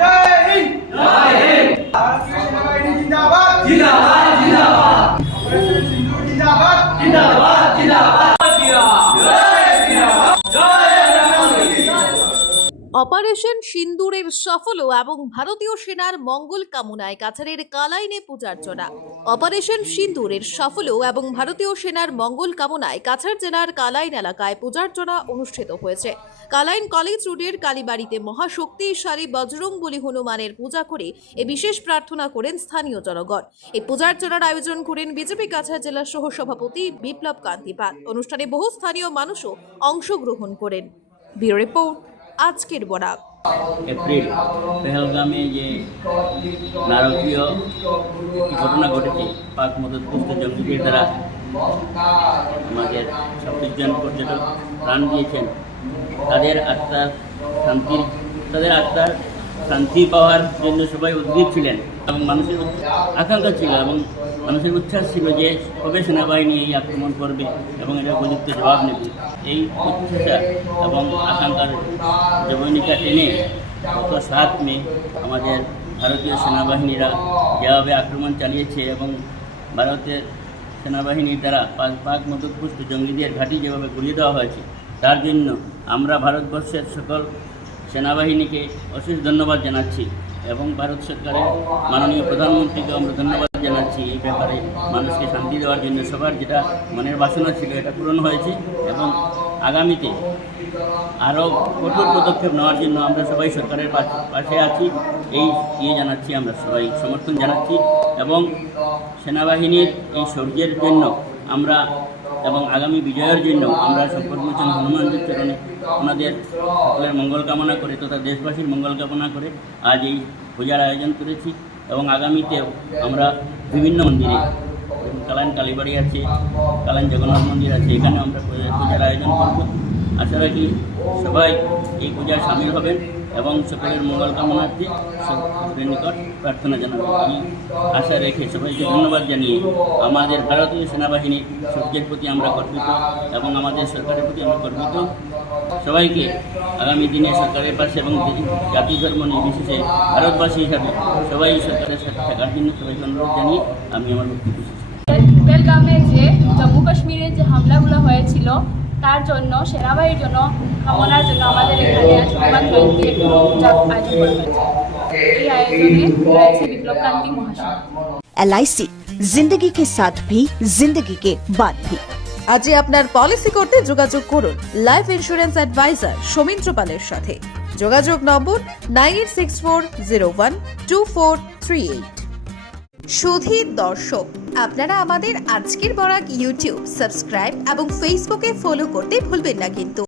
জয় হিন্দ। জয় হিন্দ। জিন্দাবাদ। Operation operation সিন্দুরের সফল এবং ভারতীয় সেনার মঙ্গল কামনায় কাছাড়ের কালাইনে পূজার্চনা। অপারেশন সিন্দুরের সফল এবং ভারতীয় সেনার মঙ্গল কামনায় কাছাড় জেলার কালাইন এলাকায় পূজার্চনা অনুষ্ঠিত হয়েছে। কালাইন কলেজ রোডের কালীবাড়িতে মহাশক্তিশালী বজরং বলি হনুমানের পূজা করে এ বিশেষ প্রার্থনা করেন স্থানীয় জনগণ। এই পূজার্চনার আয়োজন করেন বিজেপি কাছাড় জেলার সহ সভাপতি বিপ্লব কান্তি পাল। অনুষ্ঠানে বহু স্থানীয় মানুষও অংশগ্রহণ করেন। Bureau report. আজকের বরাক এপ্রিল, পেহেলগামে যে নারকীয় ঘটনা ঘটেছে, পাক মদতপুষ্ট জঙ্গিদের দ্বারা আমাদের ছাব্বিশ জন পর্যটক প্রাণ দিয়েছেন। তাদের আত্মার শান্তির, তাদের আত্মার শান্তি পাওয়ার জন্য সবাই উদ্গ্রীব ছিলেন এবং মানুষের আকাঙ্ক্ষা ছিল এবং মানুষের উচ্ছ্বাস ছিল যে কবে সেনাবাহিনী এই আক্রমণ করবে এবং এটা উপযুক্ত জবাব নেবে? এই উচ্ছ্বাসা এবং আকাঙ্ক্ষার জবনিকা টেনে গত সাত মে আমাদের ভারতীয় সেনাবাহিনীরা যেভাবে আক্রমণ চালিয়েছে এবং ভারতের সেনাবাহিনীর দ্বারা পাঁচ পাক মদতপুষ্ট জঙ্গিদের ঘাঁটি যেভাবে গুলিয়ে দেওয়া হয়েছে, তার জন্য আমরা ভারতবর্ষের সকল সেনাবাহিনীকে অশেষ ধন্যবাদ জানাচ্ছি এবং ভারত সরকারের মাননীয় প্রধানমন্ত্রীকে আমরা ধন্যবাদ জানাচ্ছি এই ব্যাপারে। মানুষকে শান্তি দেওয়ার জন্য সবার যেটা মনের বাসনা ছিল, এটা পূরণ হয়েছে এবং আগামীতে আরও কঠোর পদক্ষেপ নেওয়ার জন্য আমরা সবাই সরকারের পাশ- আছি। এই ইয়ে জানাচ্ছি আমরা সবাই, সমর্থন জানাচ্ছি এবং সেনাবাহিনীর এই শৌর্যের জন্য আমরা এবং আগামী বিজয়ের জন্য আমরা সম্পর্কমোচন হনুমানজির চরণে ওনাদের সকলের মঙ্গল কামনা করে তথা দেশবাসীর মঙ্গল কামনা করে আজ এই পূজার আয়োজন করেছি। এবং আগামীতেও আমরা বিভিন্ন মন্দিরে কালান কালীবাড়ি আছে, কালাইন জগন্নাথ মন্দির আছে, এখানে আমরা পূজার আয়োজন করব। আশা রাখি সবাই এই পূজায় সামিল হবেন। এবং সকলের মঙ্গল কামনার্থে সকলের নিকট প্রার্থনা জানাবেন এই আশা রেখে সবাইকে ধন্যবাদ জানিয়ে আমাদের ভারতীয় সেনাবাহিনী সূর্যের প্রতি আমরা গর্বিত এবং আমাদের সরকারের প্রতি আমরা গর্বিত সবাইকে আগামী দিনে সরকারের পাশে এবং জাতি ধর্ম নির্বিশেষে ভারতবাসী হিসাবে সবাই সরকারের সাথে থাকার জন্য সবাইকে অনুরোধ জানিয়ে আমি আমার বক্তব্য। যে জম্মু কাশ্মীরে যে হামলাগুলো হয়েছিল তার জন্য সেনাবাহিনীর জন্য কামনার জন্য আমাদের এখানে সম্মান জয়ন্তী একটু আয়োজন করা হয়েছে। এই আয়োজনে রয়েছে এলআইসি জিন্দগি কে সাথ ভি জিন্দগি কে বাদ ভি। আজই আপনার পলিসি করতে যোগাযোগ করুন লাইফ ইন্স্যুরেন্স অ্যাডভাইজার সৌমিন্দ্র পালের সাথে। যোগাযোগ number nine eight six four zero one two four three eight. সুধী দর্শক। আপনারা আমাদের আজকের বরাক ইউটিউব সাবস্ক্রাইব এবং ফেসবুকে ফলো করতে ভুলবেন না কিন্তু।